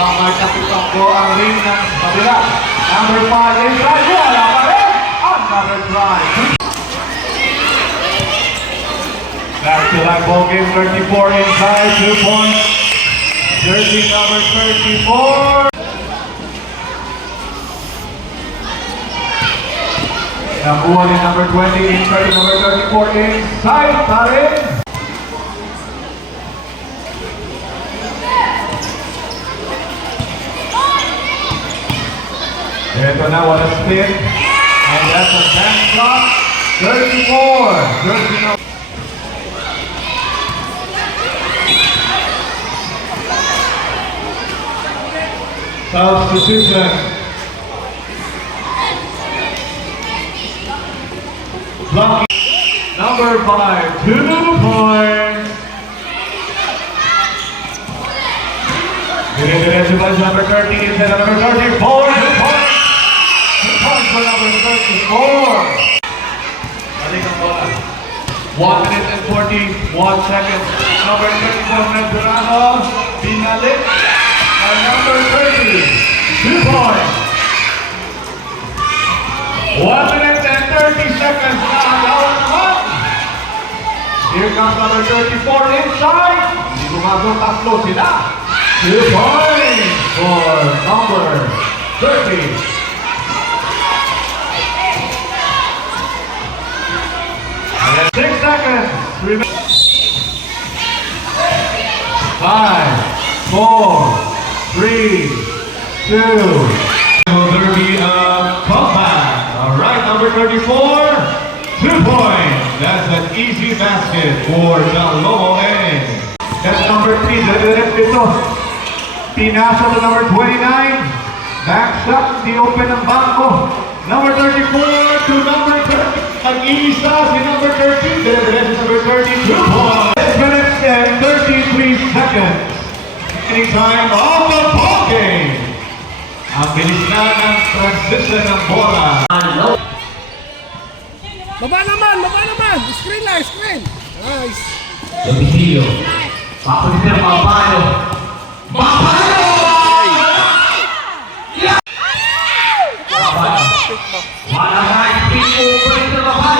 May kapitakbo ang ring ng kabila. Number 5 inside. Wala pa rin. Another try. Back to that ball game. 34 inside. 2 points. Jersey number 34. Nakuha ni number 20 inside. Number 34 inside. Tarin. Ito na, what a spin. And that's a back shot. 34. Jersey number. Substitution. Blocking. Number 5, 2 points. Diretso ba number 30 instead of number 34. 2 points. 2 points for number 34. Balik ang bola. 1 minute and 41 seconds. Number 34, Medrano. Binalik. And number 30, 2 points. 1 minute and 30 seconds now. Here comes number 34 inside. Hindi gumagong tatlo sila. 2 points for number 30. And then 6 seconds. 5, 4, 3, 2. Will there be a comeback? All right, number 34, 2 points. That's an easy basket for the Lomoeng. That's number 3. Ito. Pinasa to number 29. Back shot, the open ng bangko. Number 34 to number 30. Nag-iisa si number 30. Diretso number 30, 2 points. 6 minutes and 33 seconds. Anytime of the ball game. Ang bilis na ng transition ng bola. Baba naman! Screen lang, screen! Nice! Domicilio. Pakulit ng Mapayo. Mapayo! Wala na, speed over ito Mapayo.